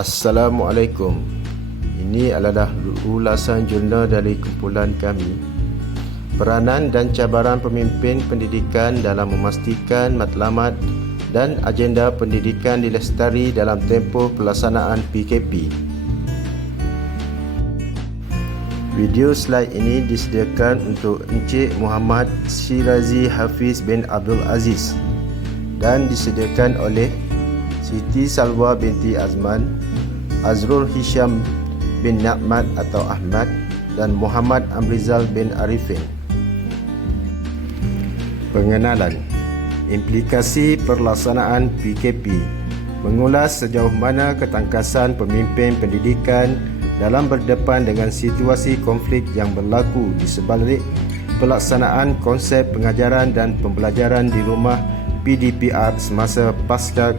Assalamualaikum. Ini adalah ulasan jurnal dari kumpulan kami. Peranan dan cabaran pemimpin pendidikan dalam memastikan matlamat dan agenda pendidikan dilestari dalam tempoh pelaksanaan PKP. Video slide ini disediakan untuk Encik Muhammad Shirazi Hafiz bin Abdul Aziz dan disediakan oleh Siti Salwa binti Azman, Azrul Hisham bin Na'mat atau Ahmad dan Muhammad Amrizal bin Arifin. Pengenalan, implikasi pelaksanaan PKP, mengulas sejauh mana ketangkasan pemimpin pendidikan dalam berdepan dengan situasi konflik yang berlaku di sebalik pelaksanaan konsep pengajaran dan pembelajaran di rumah PDPR semasa pasca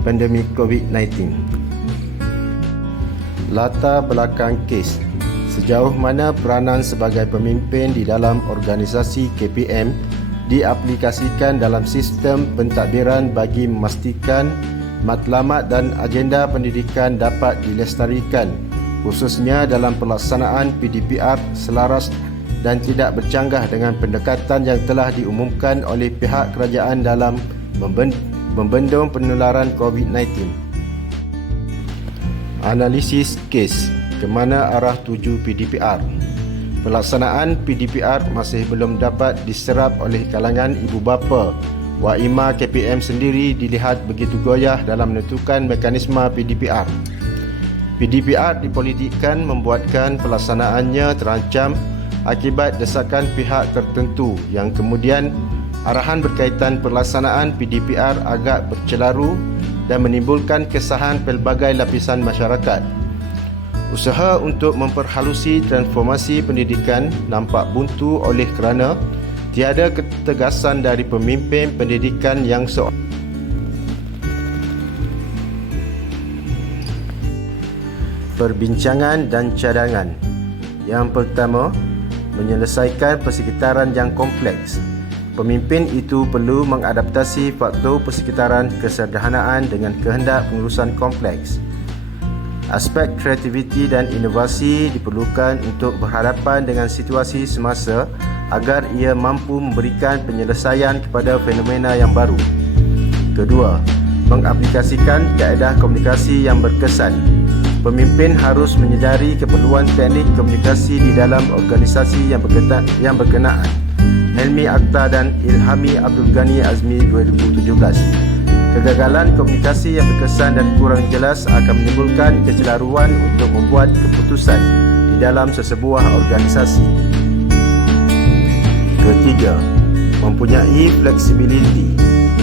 pandemik COVID-19. Latar belakang kes, sejauh mana peranan sebagai pemimpin di dalam organisasi KPM diaplikasikan dalam sistem pentadbiran bagi memastikan matlamat dan agenda pendidikan dapat dilestarikan, khususnya dalam pelaksanaan PDPR selaras dan tidak bercanggah dengan pendekatan yang telah diumumkan oleh pihak kerajaan dalam membendung penularan COVID-19. Analisis kes, ke mana arah tuju PDPR. Pelaksanaan PDPR masih belum dapat diserap oleh kalangan ibu bapa. Waima KPM sendiri dilihat begitu goyah dalam menentukan mekanisme PDPR. PDPR dipolitikkan membuatkan pelaksanaannya terancam akibat desakan pihak tertentu yang kemudian arahan berkaitan pelaksanaan PDPR agak bercelaru dan menimbulkan kesahan pelbagai lapisan masyarakat. Usaha untuk memperhalusi transformasi pendidikan nampak buntu oleh kerana tiada ketegasan dari pemimpin pendidikan yang Perbincangan dan cadangan. Yang pertama, menyelesaikan persekitaran yang kompleks. Pemimpin itu perlu mengadaptasi faktor persekitaran kesederhanaan dengan kehendak pengurusan kompleks. Aspek kreativiti dan inovasi diperlukan untuk berhadapan dengan situasi semasa agar ia mampu memberikan penyelesaian kepada fenomena yang baru. Kedua, mengaplikasikan kaedah komunikasi yang berkesan. Pemimpin harus menyedari keperluan teknik komunikasi di dalam organisasi yang berkenaan. Helmi Akhtar dan Ilhami Abdul Ghani Azmi 2017. Kegagalan komunikasi yang berkesan dan kurang jelas akan menimbulkan kecelaruan untuk membuat keputusan di dalam sesebuah organisasi. Ketiga, mempunyai fleksibiliti.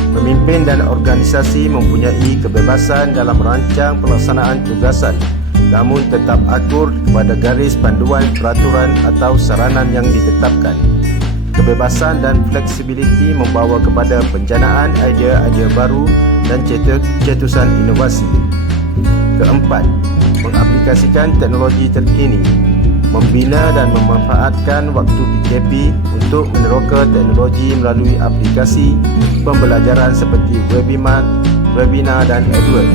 Pemimpin dan organisasi mempunyai kebebasan dalam merancang pelaksanaan tugasan, namun tetap akur kepada garis panduan peraturan atau saranan yang ditetapkan. Kebebasan dan fleksibiliti membawa kepada penjanaan idea-idea baru dan cetusan inovasi. Keempat, mengaplikasikan teknologi terkini. Membina dan memanfaatkan waktu PKP untuk meneroka teknologi melalui aplikasi pembelajaran seperti webinar dan Edward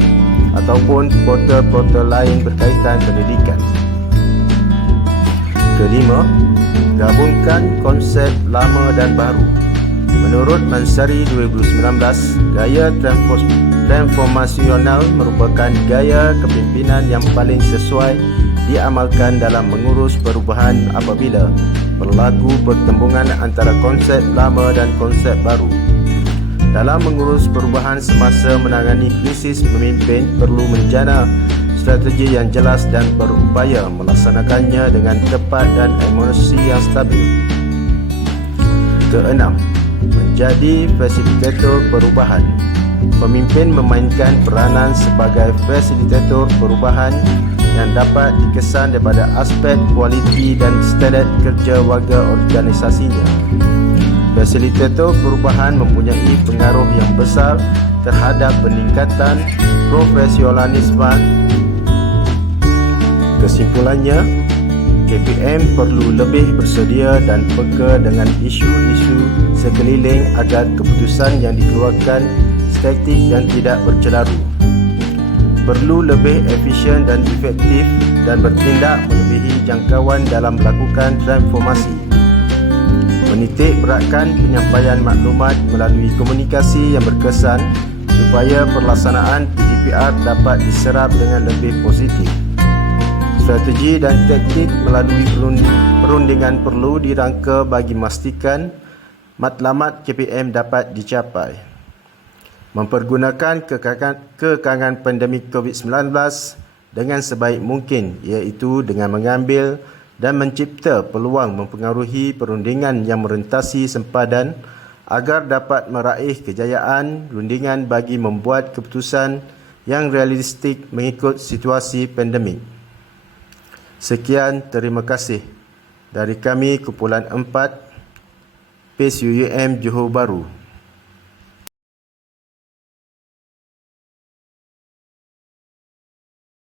ataupun portal-portal lain berkaitan pendidikan. Kelima, gabungkan konsep lama dan baru. Menurut Mansari 2019, gaya transformasional merupakan gaya kepimpinan yang paling sesuai diamalkan dalam mengurus perubahan apabila berlaku pertembungan antara konsep lama dan konsep baru. Dalam mengurus perubahan semasa menangani krisis, pemimpin perlu menjana strategi yang jelas dan berupaya melaksanakannya dengan tepat dan emosi yang stabil. Keenam, menjadi fasilitator perubahan. Pemimpin memainkan peranan sebagai fasilitator perubahan yang dapat dikesan daripada aspek kualiti dan standard kerja warga organisasinya. Fasilitator perubahan mempunyai pengaruh yang besar terhadap peningkatan profesionalisme. Kesimpulannya, KPM perlu lebih bersedia dan peka dengan isu-isu sekeliling agar keputusan yang dikeluarkan statik dan tidak bercelaru. perlu lebih efisien dan efektif dan bertindak melebihi jangkauan dalam melakukan transformasi. Menitik beratkan penyampaian maklumat melalui komunikasi yang berkesan supaya pelaksanaan PDPR dapat diserap dengan lebih positif. Strategi dan taktik melalui perundingan perlu dirangka bagi memastikan matlamat KPM dapat dicapai. Mempergunakan kekangan pandemik COVID-19 dengan sebaik mungkin, iaitu dengan mengambil dan mencipta peluang mempengaruhi perundingan yang merentasi sempadan agar dapat meraih kejayaan rundingan bagi membuat keputusan yang realistik mengikut situasi pandemik. Sekian, terima kasih. Dari kami Kumpulan 4 PACE UUM Johor Bahru.